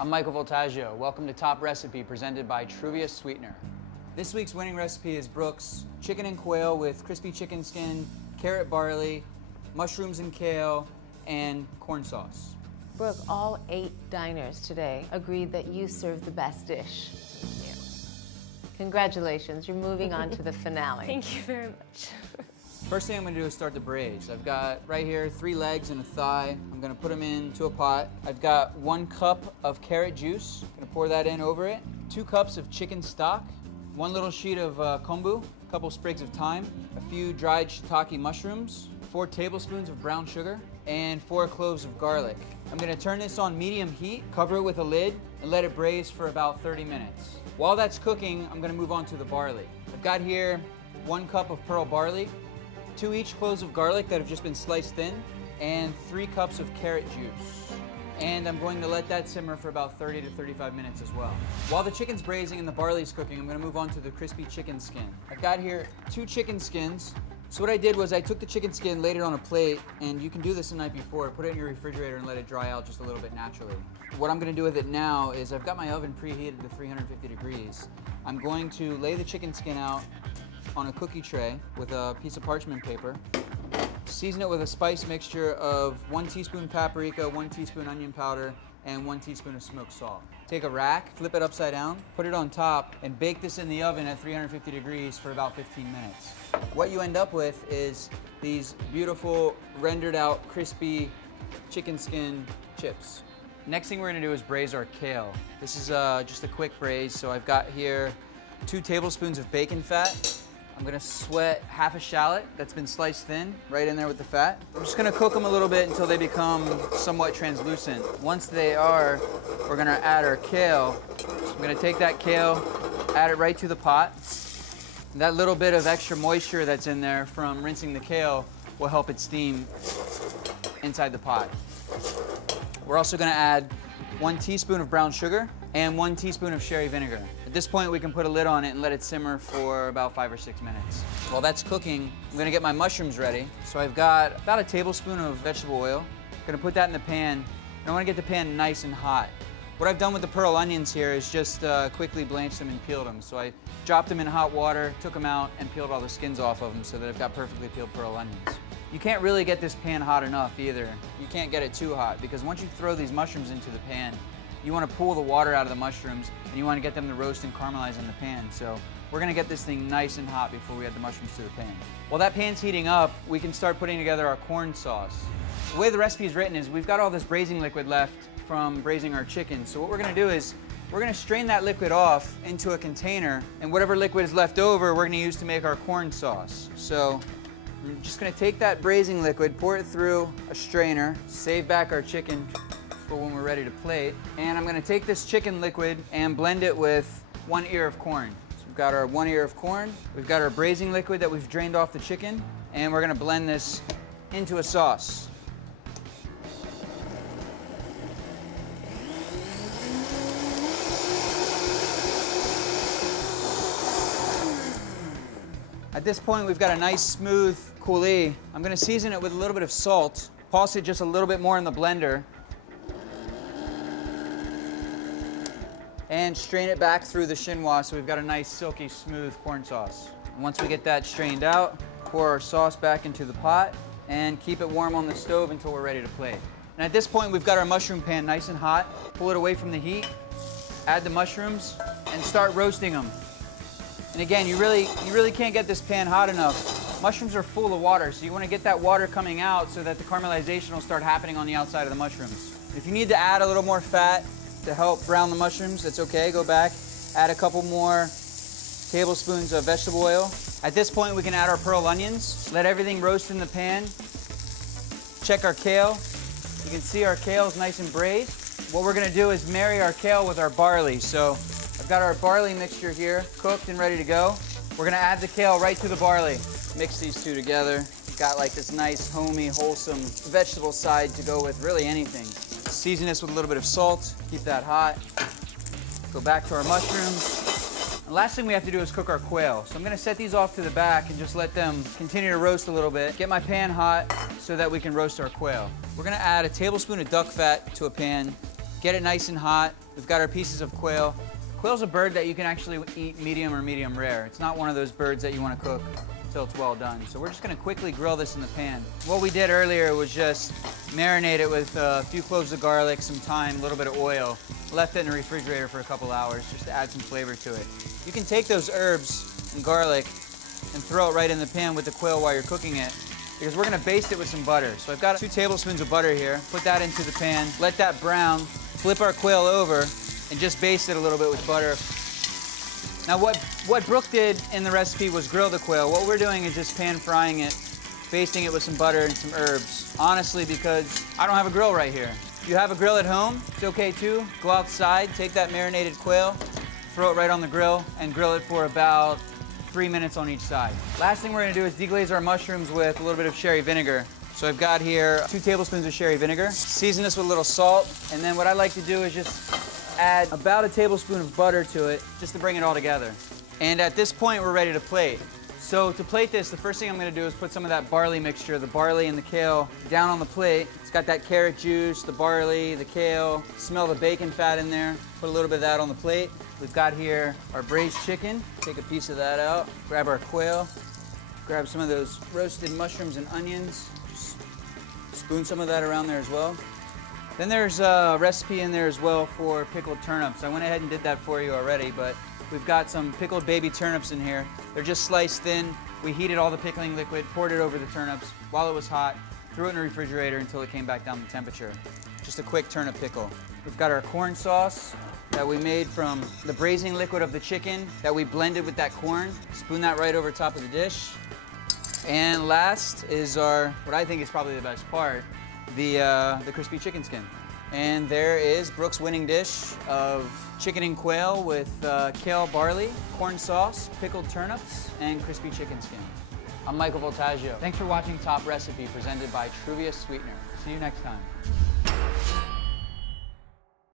I'm Michael Voltaggio. Welcome to Top Recipe, presented by Truvia Sweetener. This week's winning recipe is Brooke's chicken and quail with crispy chicken skin, carrot barley, mushrooms and kale, and corn sauce. Brooke, all 8 diners today agreed that you served the best dish. Congratulations, you're moving on to the finale. Thank you very much. First thing I'm gonna do is start the braise. I've got right here 3 legs and a thigh. I'm gonna put them into a pot. I've got 1 cup of carrot juice. I'm gonna pour that in over it. 2 cups of chicken stock. 1 little sheet of kombu, a couple sprigs of thyme, a few dried shiitake mushrooms, 4 tablespoons of brown sugar, and 4 cloves of garlic. I'm gonna turn this on medium heat, cover it with a lid, and let it braise for about 30 minutes. While that's cooking, I'm gonna move on to the barley. I've got here 1 cup of pearl barley, 2 each cloves of garlic that have just been sliced thin, and 3 cups of carrot juice. And I'm going to let that simmer for about 30 to 35 minutes as well. While the chicken's braising and the barley's cooking, I'm gonna move on to the crispy chicken skin. I've got here 2 chicken skins. So what I did was I took the chicken skin, laid it on a plate, and you can do this the night before. Put it in your refrigerator and let it dry out just a little bit naturally. What I'm gonna do with it now is I've got my oven preheated to 350 degrees. I'm going to lay the chicken skin out on a cookie tray with a piece of parchment paper. Season it with a spice mixture of 1 teaspoon paprika, 1 teaspoon onion powder, and 1 teaspoon of smoked salt. Take a rack, flip it upside down, put it on top, and bake this in the oven at 350 degrees for about 15 minutes. What you end up with is these beautiful, rendered out, crispy chicken skin chips. Next thing we're gonna do is braise our kale. This is just a quick braise, so I've got here 2 tablespoons of bacon fat. I'm gonna sweat half a shallot that's been sliced thin right in there with the fat. I'm just gonna cook them a little bit until they become somewhat translucent. Once they are, we're gonna add our kale. So I'm gonna take that kale, add it right to the pot. That little bit of extra moisture that's in there from rinsing the kale will help it steam inside the pot. We're also gonna add 1 teaspoon of brown sugar and 1 teaspoon of sherry vinegar. At this point, we can put a lid on it and let it simmer for about 5 or 6 minutes. While that's cooking, I'm gonna get my mushrooms ready. So I've got about a tablespoon of vegetable oil. I'm gonna put that in the pan, and I wanna get the pan nice and hot. What I've done with the pearl onions here is just quickly blanched them and peeled them. So I dropped them in hot water, took them out, and peeled all the skins off of them so that I've got perfectly peeled pearl onions. You can't really get this pan hot enough either. You can't get it too hot, because once you throw these mushrooms into the pan, you want to pull the water out of the mushrooms, and you want to get them to roast and caramelize in the pan. So we're going to get this thing nice and hot before we add the mushrooms to the pan. While that pan's heating up, we can start putting together our corn sauce. The way the recipe is written is we've got all this braising liquid left from braising our chicken. So what we're going to do is we're going to strain that liquid off into a container, and whatever liquid is left over, we're going to use to make our corn sauce. So I'm just going to take that braising liquid, pour it through a strainer, save back our chicken for when we're ready to plate. And I'm gonna take this chicken liquid and blend it with 1 ear of corn. So we've got our 1 ear of corn, we've got our braising liquid that we've drained off the chicken, and we're gonna blend this into a sauce. At this point, we've got a nice smooth coulis. I'm gonna season it with a little bit of salt, pulse it just a little bit more in the blender, and strain it back through the chinois so we've got a nice silky smooth corn sauce. And once we get that strained out, pour our sauce back into the pot and keep it warm on the stove until we're ready to plate. And at this point, we've got our mushroom pan nice and hot. Pull it away from the heat, add the mushrooms, and start roasting them. And again, you really can't get this pan hot enough. Mushrooms are full of water, so you want to get that water coming out so that the caramelization will start happening on the outside of the mushrooms. If you need to add a little more fat to help brown the mushrooms, that's okay. Go back, add a couple more tablespoons of vegetable oil. At this point, we can add our pearl onions. Let everything roast in the pan. Check our kale. You can see our kale is nice and braised. What we're gonna do is marry our kale with our barley. So I've got our barley mixture here, cooked and ready to go. We're gonna add the kale right to the barley. Mix these two together. Got like this nice, homey, wholesome vegetable side to go with really anything. Season this with a little bit of salt, keep that hot. Go back to our mushrooms. The last thing we have to do is cook our quail. So I'm gonna set these off to the back and just let them continue to roast a little bit. Get my pan hot so that we can roast our quail. We're gonna add a tablespoon of duck fat to a pan, Get it nice and hot. We've got our pieces of quail. Quail's a bird that you can actually eat medium or medium rare. It's not one of those birds that you want to cook until it's well done. So we're just going to quickly grill this in the pan. What we did earlier was just marinate it with a few cloves of garlic, some thyme, a little bit of oil. Left it in the refrigerator for a couple hours just to add some flavor to it. You can take those herbs and garlic and throw it right in the pan with the quail while you're cooking it, because we're going to baste it with some butter. So I've got 2 tablespoons of butter here. Put that into the pan. Let that brown. Flip our quail over and just baste it a little bit with butter. Now what Brooke did in the recipe was grill the quail. What we're doing is just pan frying it, basting it with some butter and some herbs. Honestly, because I don't have a grill right here. If you have a grill at home, it's okay too. Go outside, take that marinated quail, throw it right on the grill, and grill it for about 3 minutes on each side. Last thing we're gonna do is deglaze our mushrooms with a little bit of sherry vinegar. So I've got here 2 tablespoons of sherry vinegar. Season this with a little salt, and then what I like to do is just add about a tablespoon of butter to it, just to bring it all together. And at this point, we're ready to plate. So to plate this, the first thing I'm gonna do is put some of that barley mixture, the barley and the kale, down on the plate. It's got that carrot juice, the barley, the kale, smell the bacon fat in there. Put a little bit of that on the plate. We've got here our braised chicken. Take a piece of that out. Grab our quail. Grab some of those roasted mushrooms and onions. Spoon some of that around there as well. Then there's a recipe in there as well for pickled turnips. I went ahead and did that for you already, but we've got some pickled baby turnips in here. They're just sliced thin. We heated all the pickling liquid, poured it over the turnips while it was hot, threw it in the refrigerator until it came back down to temperature. Just a quick turnip pickle. We've got our corn sauce that we made from the braising liquid of the chicken that we blended with that corn. Spoon that right over top of the dish. And last is our, what I think is probably the best part, the crispy chicken skin. And there is Brooke's winning dish of chicken and quail with kale barley, corn sauce, pickled turnips, and crispy chicken skin. I'm Michael Voltaggio. Thanks for watching Top Recipe, presented by Truvia Sweetener. See you next time.